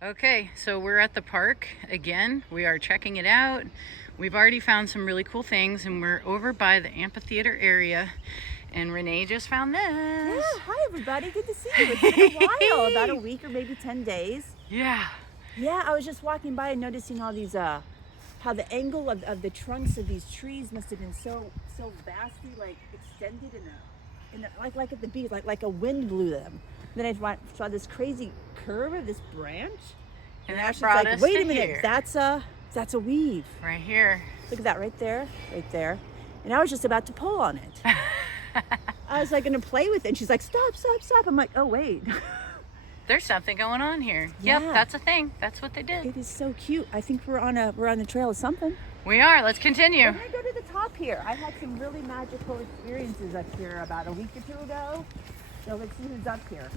Okay, so we're at the park again. We are checking it out. We've already found some really cool things, and we're over by the amphitheater area. And Renee just found this. Yeah, hi everybody. Good to see you. It's been a while, about a week or maybe 10 days. Yeah. Yeah, I was just walking by and noticing all these, how the angle of the trunks of these trees must have been so vastly extended like at the beach, like a wind blew them. Then I saw this crazy curve of this branch, And I that was brought like, us wait to a minute, here. that's a weave. Right here. Look at that right there. And I was just about to pull on it. I was like gonna play with it, and she's like, stop. I'm like, oh wait. There's something going on here. Yeah. Yep, that's a thing. That's what they did. It is so cute. I think we're on the trail of something. We are. Let's continue. We're gonna go to the top here. I had some really magical experiences up here about a week or two ago. So let's see who's up here.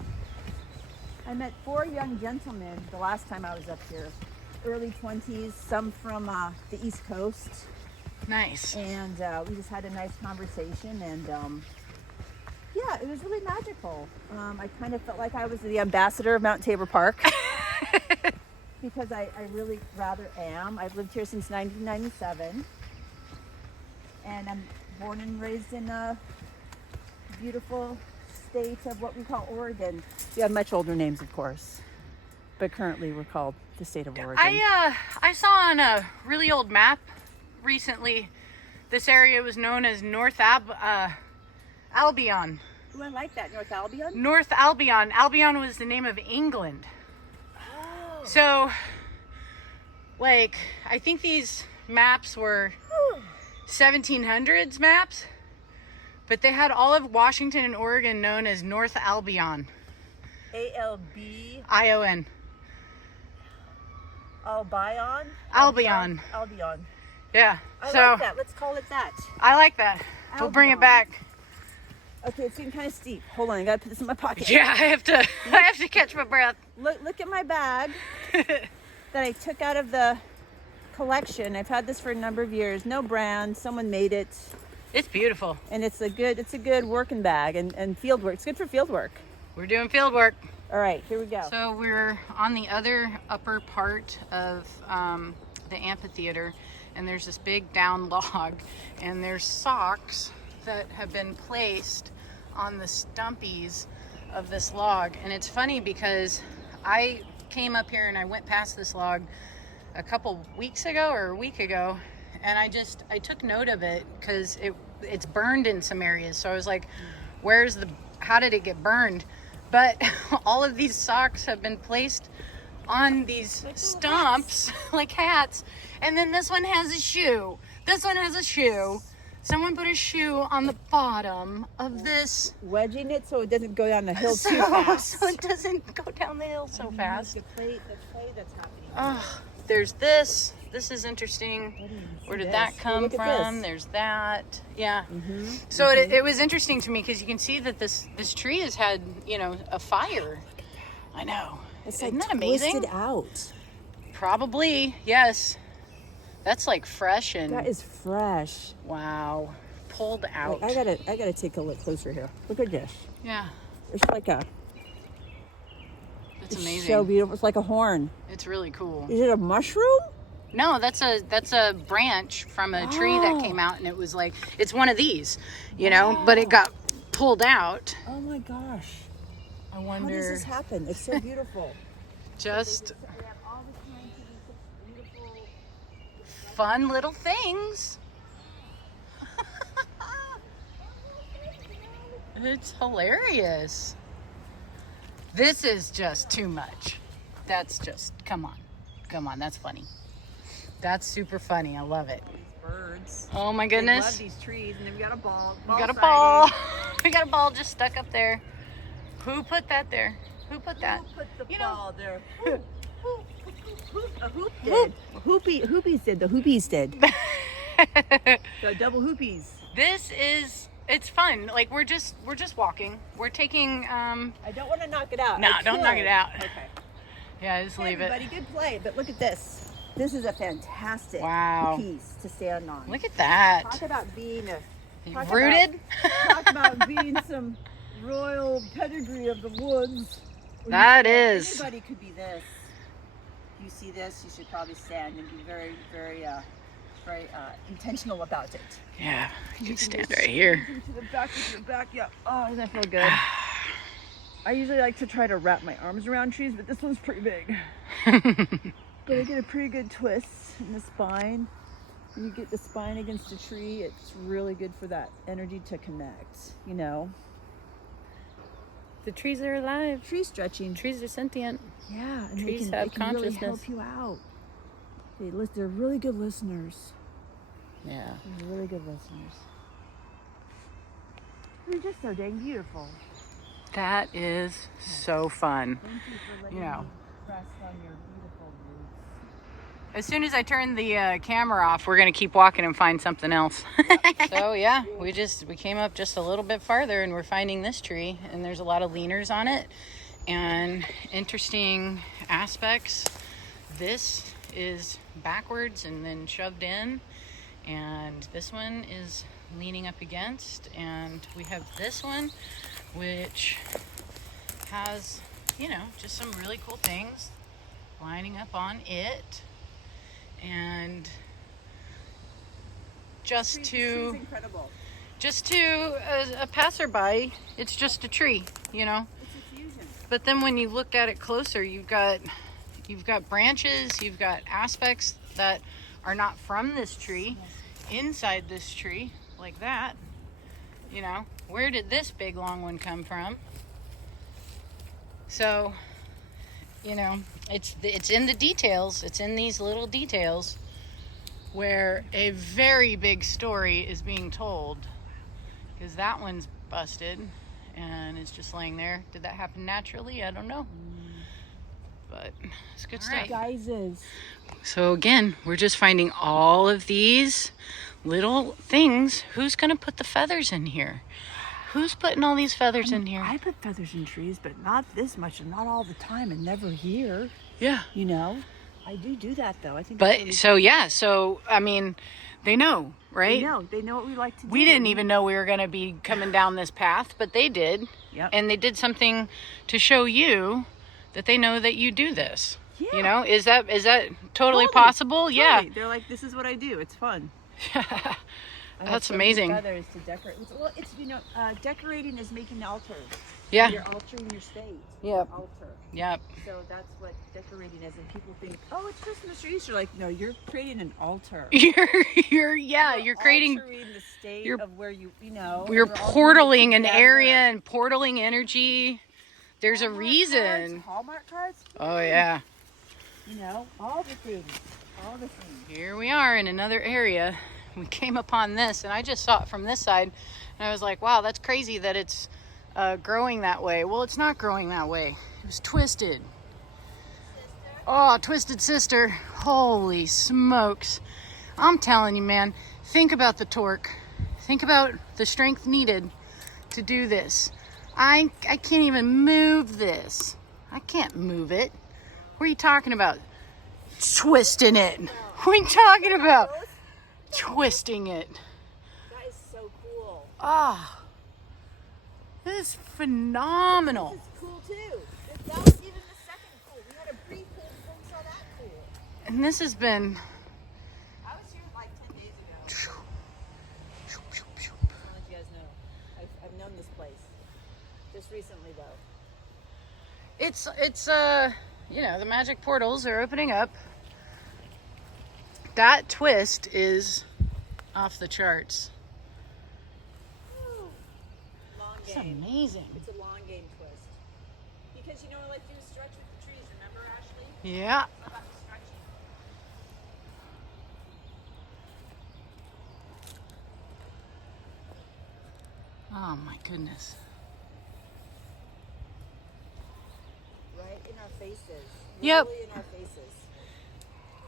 I met 4 young gentlemen the last time I was up here. Early 20s, some from the East Coast. Nice. And we just had a nice conversation, and yeah, it was really magical. I kind of felt like I was the ambassador of Mount Tabor Park because I really rather am. I've lived here since 1997, and I'm born and raised in a beautiful state of what we call Oregon. We have much older names, of course, but currently we're called the state of Oregon. I saw on a really old map recently, this area was known as Albion. Ooh, I like that. North Albion? North Albion. Albion was the name of England. Oh. So, I think these maps were 1700s maps, but they had all of Washington and Oregon known as North Albion. A-L-B... I-O-N. Albion? Albion. Albion. Yeah. I so like that. Let's call it that. I like that. We'll bring it Albion. back. Okay, it's getting kind of steep. Hold on, I gotta put this in my pocket. Yeah, I have to catch my breath. Look at my bag that I took out of the collection. I've had this for a number of years. No brand. Someone made it. It's beautiful. And it's a good working bag and field work. It's good for field work. We're doing field work. All right, here we go. So we're on the other upper part of the amphitheater, and there's this big down log, and there's socks that have been placed on the stumpies of this log. And it's funny because I came up here and I went past this log a couple weeks ago or a week ago, and I took note of it because it's burned in some areas. So I was like, how did it get burned? But all of these socks have been placed on these stumps like hats. And then this one has a shoe. This one has a shoe. Someone put a shoe on the bottom of this. Wedging it so it doesn't go down the hill too fast. So it doesn't go down the hill so fast. The play that's happening. Oh, there's this. This is interesting. Where did that come from? There's that. Yeah. So it was interesting to me because you can see that this tree has had, a fire. I know. Isn't that amazing? Twisted out. Probably, yes. That's like fresh and That is fresh. wow, pulled out. I gotta take a look closer here. Look at this. Yeah, It's like it's amazing. so beautiful. It's like a horn. It's really cool. Is it a mushroom? No, that's a branch from a tree that came out, and it was like it's one of these, but it got pulled out. Oh my gosh. I wonder. How does this happen? It's so beautiful. Just They have all the time to do such beautiful. fun little things. It's hilarious. This is just too much. That's just, come on, that's funny. That's super funny. I love it. Birds. Oh my They goodness. love these trees, and then we got a ball. We got a ball. We got a ball just stuck up there. Who put that there? Who put that? Who put the You know- ball there? A hoop did. Hoopies did. The hoopies did. The double hoopies. It's fun. Like we're just walking. We're taking I don't want to knock it out. No, I don't could. knock it out. Okay. Yeah, just Hey, leave it. everybody, good play. But look at this. This is a fantastic Wow. piece to stand on. Look at that. Talk about being talk Rooted? Talk about being some royal pedigree of the woods. That is. Anybody could be this. you see this, you should probably stand and be very, very, very intentional about it. Yeah, you can stand right here. To the back, yeah. Oh, doesn't that feel good? I usually like to try to wrap my arms around trees, but this one's pretty big. But I get a pretty good twist in the spine. When you get the spine against a tree, it's really good for that energy to connect, you know? The trees are alive. Tree stretching. Trees are sentient. Yeah, and Trees they have can really consciousness. help you out. They're really good listeners. Yeah. They're really good listeners. They're just so dang beautiful. That is so fun. Thank you for letting You know. me press on your beautiful roots. As soon as I turn the camera off, we're gonna keep walking and find something else. So yeah, we came up just a little bit farther and we're finding this tree, and there's a lot of leaners on it and interesting aspects. This is backwards and then shoved in, and this one is leaning up against, and we have this one which has, you know, just some really cool things lining up on it. And just Tree's incredible. a passerby, it's just a tree, you know. It's a fusion. But then when you look at it closer, you've got branches, you've got aspects that are not from this tree, inside this tree, like that. You know, where did this big long one come from? So, you know, it's in the details. It's in these little details where a very big story is being told. Because that one's busted and it's just laying there. Did that happen naturally? I don't know. But it's good stuff. Guises. So again, we're just finding all of these little things. Who's gonna put the feathers in here? Who's putting all these feathers in here? I put feathers in trees, but not this much and not all the time and never here. Yeah. You know? I do that though. I think But that's really so yeah, so I mean, they know, right? They know what we like to do. We didn't even know we were gonna be coming down this path, but they did. Yep. And they did something to show you that they know that you do this. Yeah. You know, is that totally possible? Totally. Yeah. They're like, this is what I do. It's fun. That's amazing. Feathers to decorate. Well, it's decorating is making altars. Yeah. You're altering your state. Yep. Altar. Yep. So that's what decorating is, and people think, oh, it's Christmas trees. You're like, no, you're creating an altar. You're creating. Altering the state you're- of where you know. You're we're all portaling an together. area and portaling energy. There's a reason. Hallmark cards. Oh yeah. You know, all the things. All the things. Here we are in another area. We came upon this, and I just saw it from this side, and I was like, wow, that's crazy that it's growing that way. Well, it's not growing that way. It was twisted. Oh, twisted sister. Holy smokes. I'm telling you, man, think about the torque. Think about the strength needed to do this. I can't even move this. I can't move it. What are you talking about? Twisting it. What are you talking about? Twisting it. That is so cool. Ah, this is phenomenal. This is cool too. That was even the second cool. We had a pre-cool before we saw that cool. And this has been. I was here like 10 days ago. I'll let you guys know. I've known this place. Just recently though. It's you know, the magic portals are opening up. That twist is off the charts. Long It's game. amazing. It's a long game twist. Because you know what I like to do is stretch with the trees. Remember, Ashley? Yeah. It's about the stretching. Oh my goodness. Right in our faces. Yep. Really in our faces.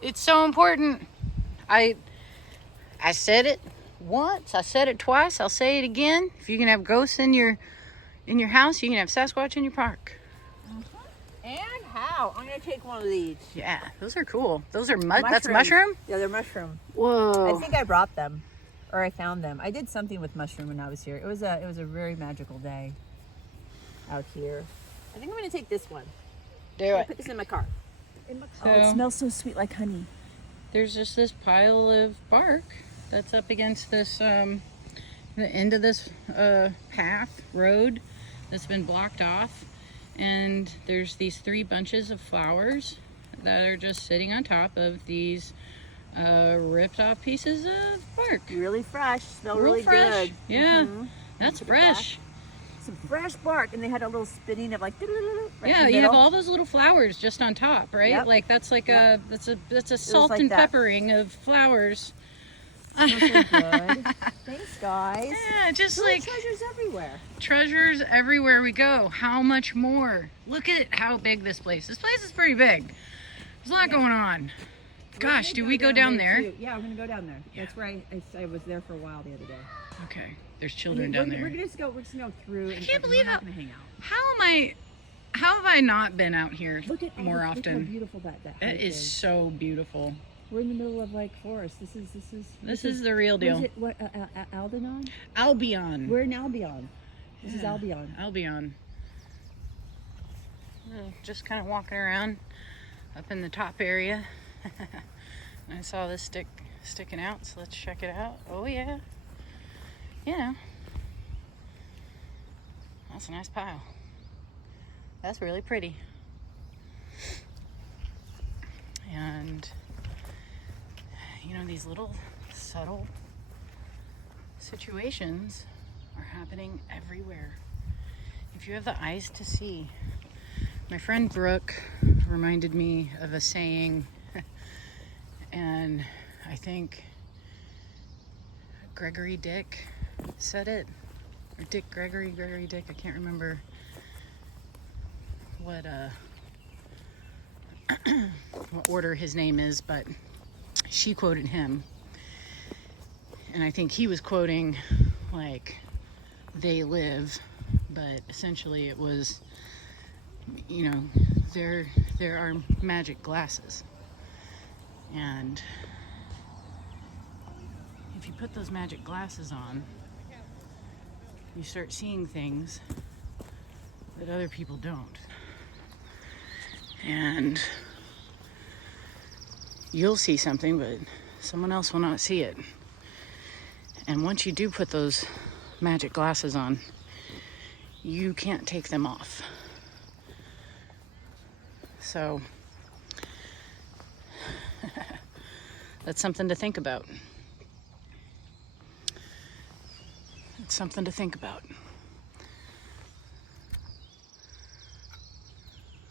It's so important. I said it once, I said it twice, I'll say it again. If you can have ghosts in your house, you can have Sasquatch in your park. And how? I'm gonna take one of these. Yeah, those are cool. Those are that's mushroom? Yeah, they're mushroom. Whoa. I think I brought them, or I found them. I did something with mushroom when I was here. It was a very magical day out here. I think I'm gonna take this one. Do I'm gonna it. put this in my car. Oh, it smells so sweet, like honey. There's just this pile of bark that's up against this, the end of this road that's been blocked off. And there's these 3 bunches of flowers that are just sitting on top of these ripped off pieces of bark. Really fresh, smell Real really fresh. good. Yeah, that's fresh. Some fresh bark, and they had a little spinning of like. Right Yeah, you have all those little flowers just on top, right? Yep. Like that's like that's a salt like and that. peppering of flowers. Smells so good. Thanks, guys. Yeah, just Really like treasures everywhere. treasures everywhere we go. How much more? Look at how big this place. This place is pretty big. There's a lot going on. Gosh, do we go down there? Too. Yeah, we're gonna go down there. Yeah. That's where I was there for a while the other day. Okay, there's children down there. We're just gonna go through. I can't believe we're not gonna hang out. How have I not been out here Look at more Look how often? beautiful that That hike is so beautiful. We're in the middle of like forest. This is the real deal. Is it what Albion? Albion. We're in Albion. This is Albion. Albion. Just kind of walking around up in the top area. I saw this sticking out, so let's check it out. Oh yeah. Yeah. That's a nice pile. That's really pretty. And you know, these little subtle situations are happening everywhere. If you have the eyes to see. My friend Brooke reminded me of a saying, and I think Gregory Dick said it, or Gregory Dick, I can't remember what what order his name is, but she quoted him, and I think he was quoting like they live, but essentially it was, you know, there are magic glasses, and if you put those magic glasses on, you start seeing things that other people don't, and you'll see something, but someone else will not see it. And once you do put those magic glasses on, you can't take them off. So that's something to think about. It's something to think about.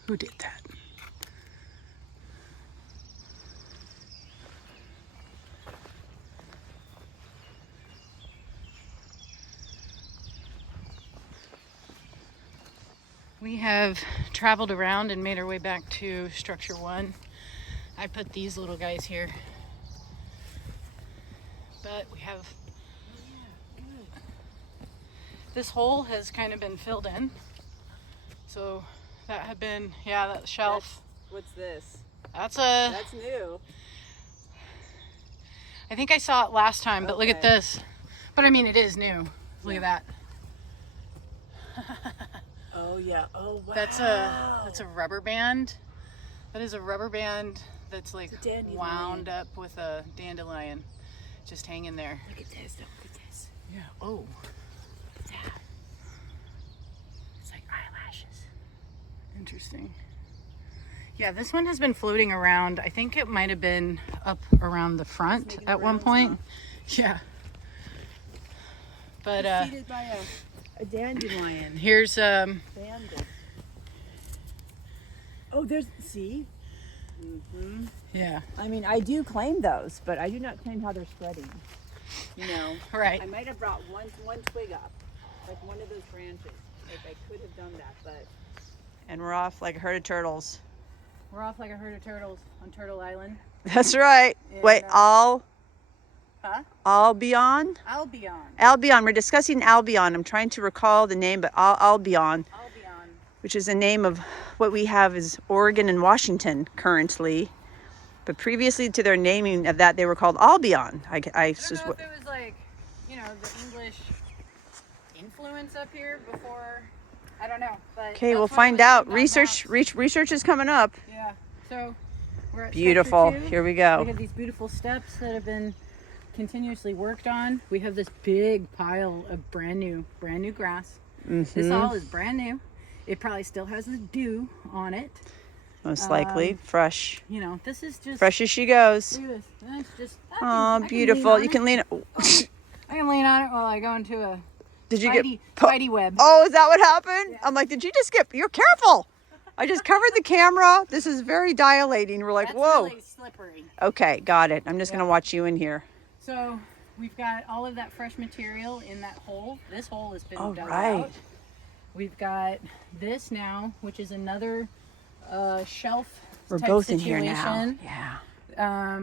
Who did that? We have traveled around and made our way back to Structure 1. I put these little guys here. But we have... This hole has kind of been filled in. So that had been, that shelf. What's this? That's new. I think I saw it last time, but look at Okay. this. But I mean, it is new. Look at that. Oh yeah. Oh wow. That's a rubber band. That is a rubber band that's like dandelion. wound up with a dandelion, just hanging there. Look at this. Look at this. Yeah. Oh. Look at that. It's like eyelashes. Interesting. Yeah, this one has been floating around. I think it might have been up around the front at one point. Yeah. But Seated by a dandelion. here's Oh, there's yeah. I mean, I do claim those, but I do not claim how they're spreading. You know. Right. I might have brought one twig up, like one of those branches. Like I could have done that, but. And we're off like a herd of turtles. We're off like a herd of turtles on Turtle Island. That's right. And, Wait, Huh? Albion? Albion. Albion. We're discussing Albion. I'm trying to recall the name, but Albion, Albion. which is the name of what we have is Oregon and Washington currently. But previously to their naming of that, they were called Albion. I don't know if it was like, you know, the English influence up here before. I don't know. But Okay, that's we'll what it find was out. named on Research is coming up. maps. Yeah. So We're at Beautiful. structure 2. Here we We go. have these beautiful steps that have been continuously worked on. We have this big pile of brand new grass. This all is brand new. It probably still has the dew on it. Most likely fresh. You know, this is just Fresh as she goes. look at this. That's just Oh, beautiful. You can lean. I can lean on it while I go into a Did you get spidey web. Oh, is that what happened? Yeah. I'm like, did you just get? You're careful. I just covered the camera. This is very dilating. We're like, That's whoa. really slippery. Okay, got it. I'm just gonna watch you in here. So we've got all of that fresh material in that hole. This hole has been dug right. out. We've got this now, which is another shelf. We're type both situation. in here now. Yeah.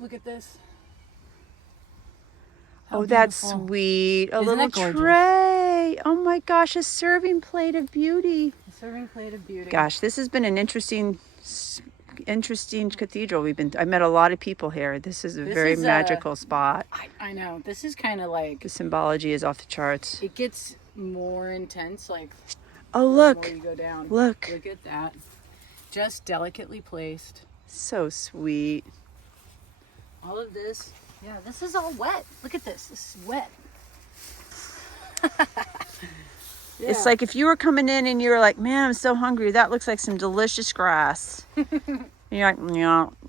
Look at this. How that's beautiful. Sweet. A Isn't little tray. Oh my gosh, a serving plate of beauty. A serving plate of beauty. Gosh, this has been an interesting cathedral. I met a lot of people here. This is a very magical spot. I know. This is kind of like the symbology is off the charts. It gets more intense like look. The more you go down. Look at that. Just delicately placed. So sweet. All of this. Yeah, this is all wet. Look at this. This is wet. Yeah. It's like if you were coming in and you were like, man, I'm so hungry. That looks like some delicious grass. And you're like,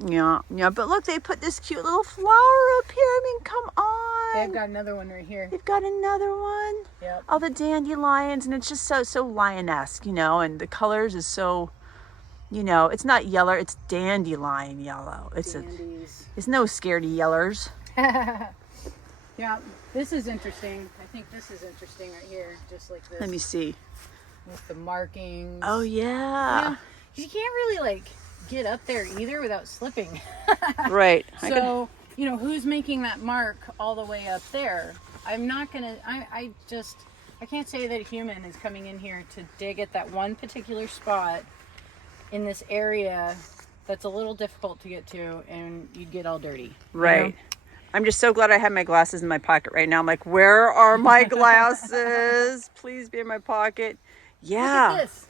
yeah. But look, they put this cute little flower up here. I mean, come on. They've got another one right here. They've got another one. Yep. All the dandelions, and it's just so lionesque, and the colors is so, it's not yellow, it's dandelion yellow. It's no scaredy yellers. Yeah, this is interesting. I think this is interesting right here, just like this. Let me see. With the markings. Oh yeah. You can't really get up there either without slipping. Right. So, who's making that mark all the way up there? I'm not gonna, I can't say that a human is coming in here to dig at that one particular spot in this area that's a little difficult to get to, and you'd get all dirty. Right. I'm just so glad I have my glasses in my pocket right now. I'm like, where are my glasses? Please be in my pocket. Yeah. Look at this.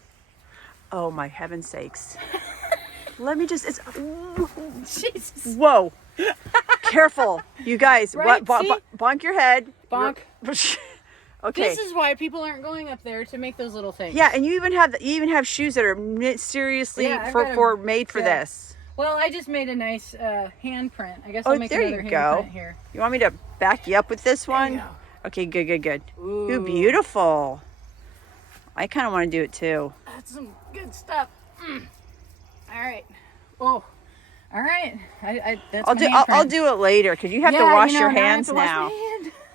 Oh my heaven's sakes. Let me just, Jesus. Whoa. Careful. You guys, right? Bonk your head. Bonk. Okay. This is why people aren't going up there to make those little things. Yeah, and you even have shoes that are seriously made for this. Well, I just made a nice handprint. I guess I'll make another handprint here. You want me to back you up with this one? Okay, good. Ooh, beautiful. I kind of want to do it too. That's some good stuff. All right. Oh, all right. I'll do it later because you have to wash your hands now.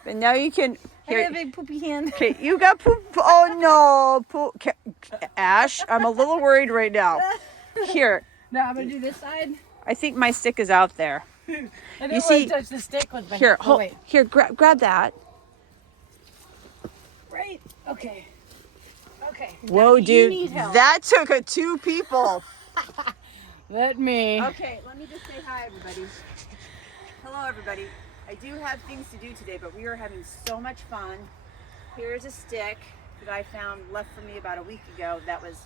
But now you can. Here. I got a big poopy hand. Okay, you got poop. Oh no, Ash, I'm a little worried right now. Here. No, I'm gonna do this side. I think my stick is out there. I didn't want to touch the stick with my hand. Wait. Here, grab that. Right. Okay. Whoa, dude, that took 2 people. Let me. Okay, let me just say hi, everybody. Hello, everybody. I do have things to do today, but we are having so much fun. Here's a stick that I found left for me about a week ago that was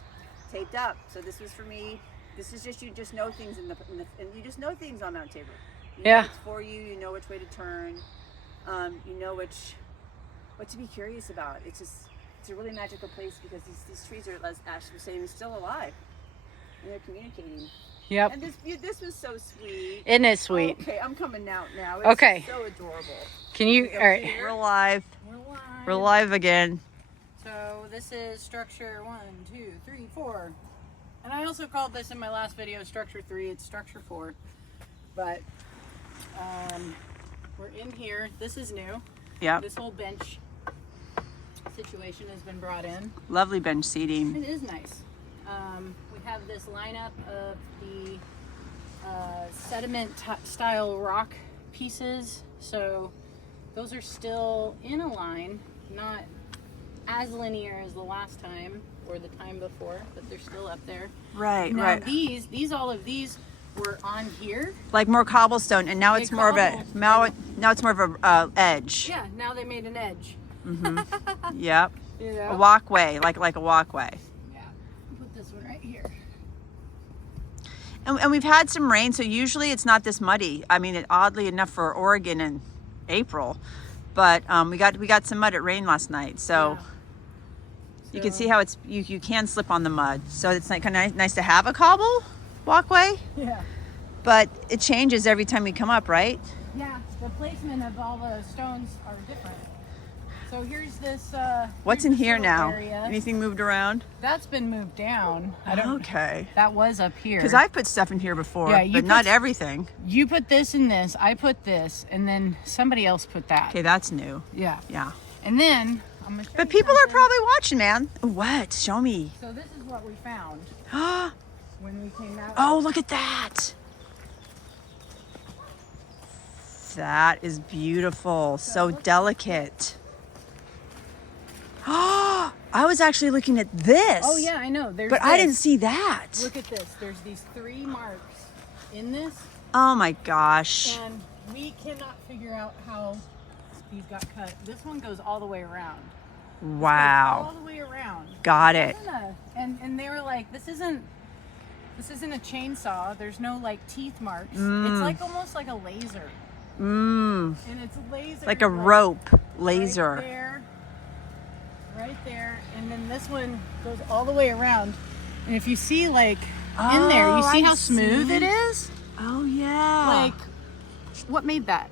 taped up. So this was for me. This is just, you just know things and you just know things on Mount Tabor. You know it's for you. You know which way to turn. You know what to be curious about. It's a really magical place because these trees are, as Ash was saying, still alive and they're communicating. Yep. And this was so sweet. Isn't it sweet? Okay, I'm coming out now. It's okay. So adorable. Can you? All right. We're live. We're live again. So this is structure 1, 2, 3, 4. And I also called this in my last video structure 3. It's structure 4. But we're in here. This is new. Yeah. This whole bench situation has been brought in. Lovely bench seating. It is nice. We have this lineup of the sediment style rock pieces. So those are still in a line, not as linear as the last time or the time before, but they're still up there. Right, now, right. All of these were on here. Like more cobblestone, and now it's more of a edge. Yeah, now they made an edge. Mm-hmm. Yep. You know? A walkway, like a walkway. Yeah. Put this one right here. And we've had some rain, so usually it's not this muddy. I mean, oddly enough for Oregon in April, but we got some mud. It rained last night, so you can see how it's you can slip on the mud. So it's like kind of nice to have a cobble walkway. Yeah. But it changes every time we come up, right? Yeah. The placement of all the stones are different. So here's this. What's in here now? Area. Anything moved around? That's been moved down. I don't. Okay. That was up here. Because I put stuff in here before, Yeah, but not everything. You put this in this. I put this, and then somebody else put that. Okay, that's new. Yeah. Yeah. And then I'm gonna show But you people are something. probably watching, man. What? Show me. So this is what we found Oh, when we came out. look at that. That is beautiful. So delicate. Oh, I was actually looking at this. Oh yeah, I know. There's But I this. didn't see that. Look at this. There's these 3 marks in this, Oh my gosh. and we cannot figure out how these got cut. This one goes all the way around. All Wow. the way around. Got it. And they were like, this isn't a chainsaw. There's no like teeth marks. It's like almost like a laser. Mmm. And it's a laser. Like a rope laser. Right there. And then this one goes all the way around. And if you see like in there, you see I how smooth see. it is? Oh yeah. Like, what made that?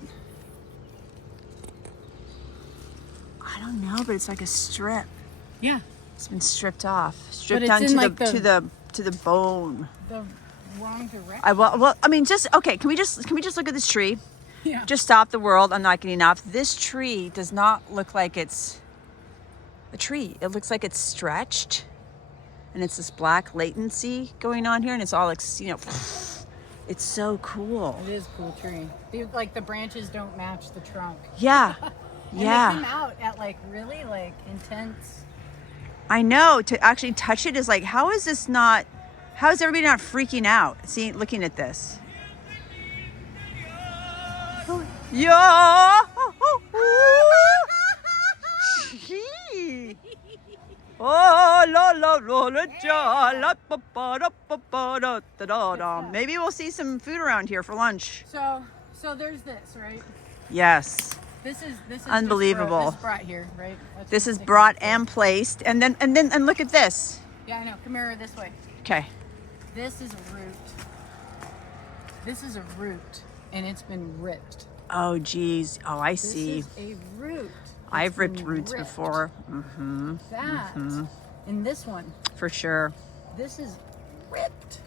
I don't know, but it's like a strip. Yeah. It's been stripped off, stripped it's down in, to like, to the bone. The wrong direction. I mean, just okay. Can we just look at this tree? Yeah. Just stop the world. I'm not getting off. This tree does not look like it's a tree. It looks like it's stretched, and it's this black latency going on here, and it's all like, you know, it's so cool. It is a cool tree. Like the branches don't match the trunk. Yeah, And yeah. they come out at like really like intense. I know. To actually touch it is like, how is everybody not freaking out? See, looking at this. Yeah. Oh, la la la la ja, la pa pa da pa pa da da da da. Maybe we'll see some food around here for lunch. So there's this, right? Yes. This is Unbelievable. This brought here, right? That's This what is they- brought and placed, and look at this. Yeah, I know. Come here this way. Okay. This is a root. This is a root, and it's been ripped. Oh geez. Oh, I see. This is a root. I've It's ripped been roots ripped. before. Mm-hmm. That and this one. For sure. This is ripped.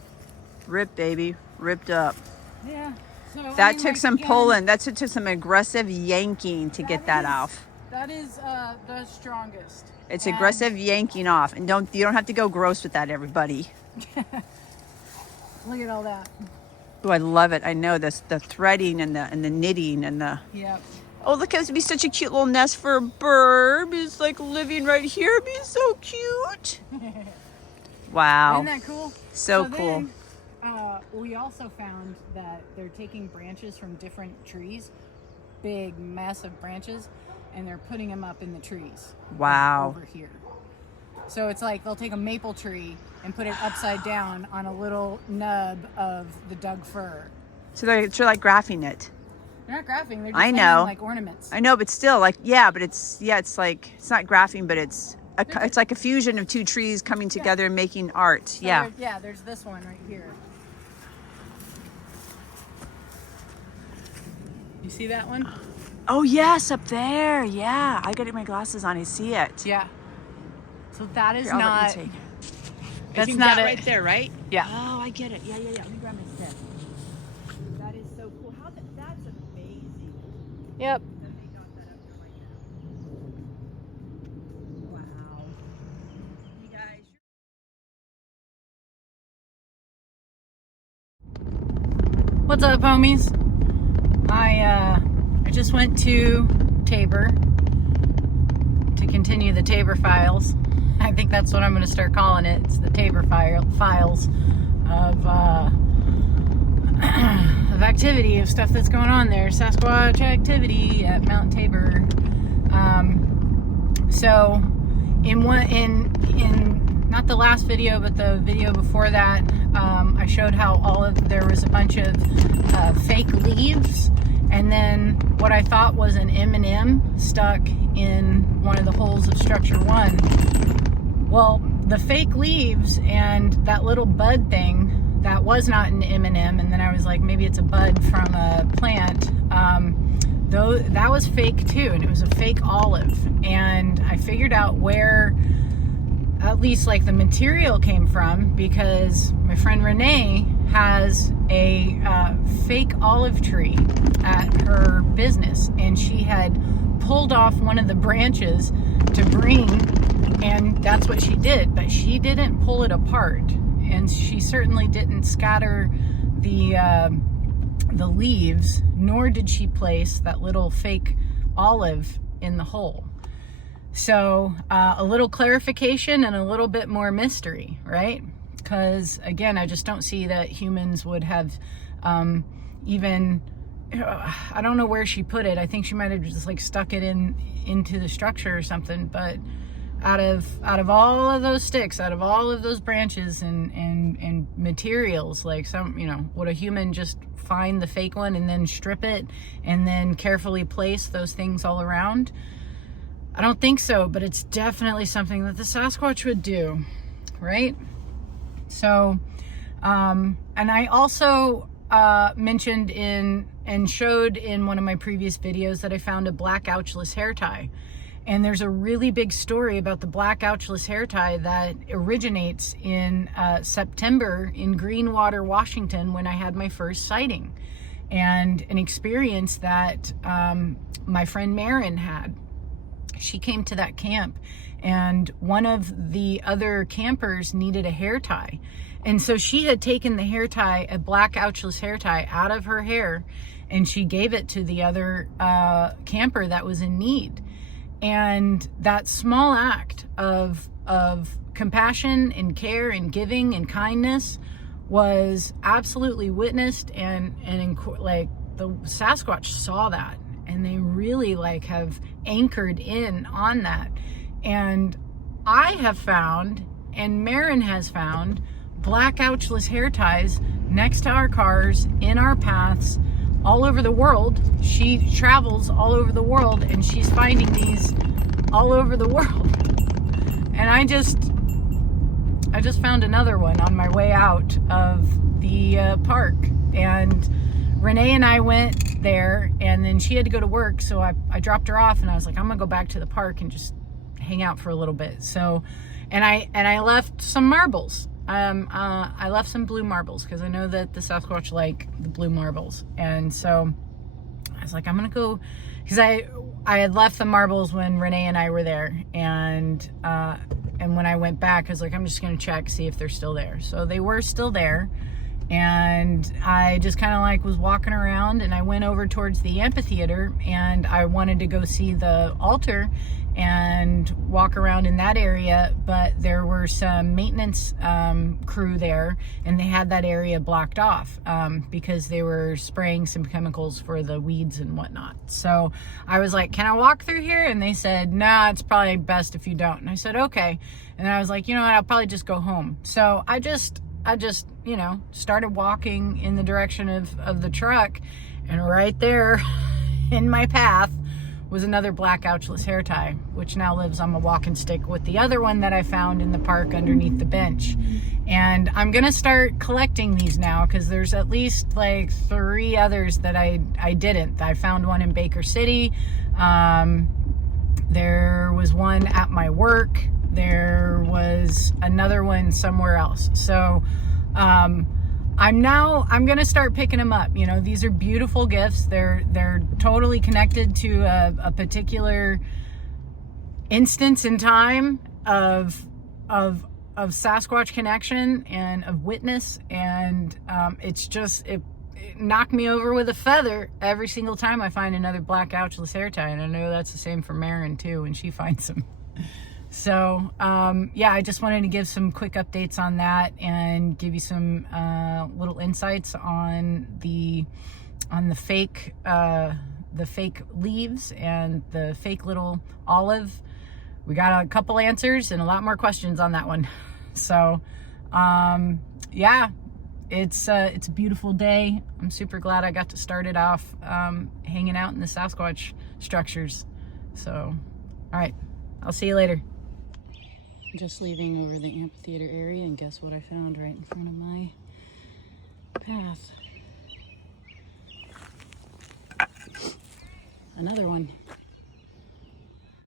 Ripped, baby. Ripped up. Yeah. So That took some pulling. That took some aggressive yanking to get that is- off. That is the strongest. It's And- aggressive yanking off. And you don't have to go gross with that, everybody. Look at all that. Oh, I love it. I know this, the threading and the knitting and the. Yep. Oh, look, it would be such a cute little nest for a bird. It's like living right here. It'd be so cute. Wow. Isn't that cool? So cool. Then, we also found that they're taking branches from different trees, big, massive branches, and they're putting them up in the trees. Wow. Over here. So it's like they'll take a maple tree and put it upside down on a little nub of the Doug fir. So they're like graphing it. They're not graphing. They're just I hanging know. like ornaments. I know, but still, like, yeah, but it's like, it's not graphing, but it's like a fusion of two trees coming together and making art. So Yeah. there's this one right here. You see that one? Oh, yes, up there. Yeah. I gotta get my glasses on. I see it. Yeah. So that is Here, I'll let not. you take. That's think not that it. right there, right? Yeah. Oh, I get it. Yeah. Let me grab my stick. That is so cool. That's amazing Yep. that they got that up there like that. Wow. You guys. What's up, homies? I just went to Tabor to continue the Tabor files. I think that's what I'm going to start calling it. It's the Tabor files of activity, of stuff that's going on there. Sasquatch activity at Mount Tabor. So in not the last video, but the video before that, I showed how there was a bunch of fake leaves, and then what I thought was an M&M stuck in one of the holes of structure 1. Well, the fake leaves and that little bud thing, that was not an M&M, and then I was like, maybe it's a bud from a plant. Though that was fake too, and it was a fake olive, and I figured out where at least like the material came from, because my friend Renee has a fake olive tree at her business, and she had pulled off one of the branches to bring, and that's what she did, but she didn't pull it apart, and she certainly didn't scatter the leaves, nor did she place that little fake olive in the hole. So a little clarification and a little bit more mystery, right? Because again, I just don't see that humans would have even, I don't know where she put it. I think she might have just like stuck it into the structure or something. But out of all of those sticks, out of all of those branches and materials, like some, would a human just find the fake one and then strip it and then carefully place those things all around? I don't think so, but it's definitely something that the Sasquatch would do, right? So, and I also mentioned and showed in one of my previous videos that I found a black ouchless hair tie. And there's a really big story about the black ouchless hair tie that originates in September in Greenwater, Washington, when I had my first sighting, and an experience that my friend Marin had. She came to that camp, and one of the other campers needed a hair tie. And so she had taken the hair tie, a black ouchless hair tie, out of her hair, and she gave it to the other camper that was in need. And that small act of compassion and care and giving and kindness was absolutely witnessed, and like the Sasquatch saw that, and they really like have anchored in on that. And I have found, and Marin has found, black ouchless hair ties next to our cars, in our paths, all over the world. She travels all over the world, and she's finding these all over the world. And I just found another one on my way out of the park, and Renee and I went there, and then she had to go to work, so I dropped her off, and I was like, I'm gonna go back to the park and just hang out for a little bit. So, and I left some marbles. I left some blue marbles, because I know that the Sasquatch like the blue marbles. And so I was like, I'm gonna go, because I had left the marbles when Renee and I were there, and when I went back, I was like, I'm just gonna check, see if they're still there. So they were still there, and I just kind of like was walking around, and I went over towards the amphitheater, and I wanted to go see the altar and walk around in that area, but there were some maintenance crew there, and they had that area blocked off because they were spraying some chemicals for the weeds and whatnot. So I was like, can I walk through here? And they said, nah, it's probably best if you don't. And I said, okay. And I was like, you know what, I'll probably just go home. So I just started walking in the direction of the truck, and right there in my path was another black ouchless hair tie, which now lives on my walking stick with the other one that I found in the park underneath the bench. And I'm gonna start collecting these now, because there's at least like 3 others that I didn't. I found one in Baker City. There was one at my work. There was another one somewhere else. So I'm gonna start picking them up. These are beautiful gifts. They're totally connected to a particular instance in time of Sasquatch connection and of witness, and it knocked me over with a feather every single time I find another black ouchless hair tie. And I know that's the same for Marin too when she finds them. So yeah, I just wanted to give some quick updates on that, and give you some little insights on the fake leaves and the fake little olive. We got a couple answers and a lot more questions on that one. So, yeah, it's a beautiful day. I'm super glad I got to start it off hanging out in the Sasquatch structures. So, all right, I'll see you later. Just leaving over the amphitheater area, and guess what I found right in front of my path? Another one.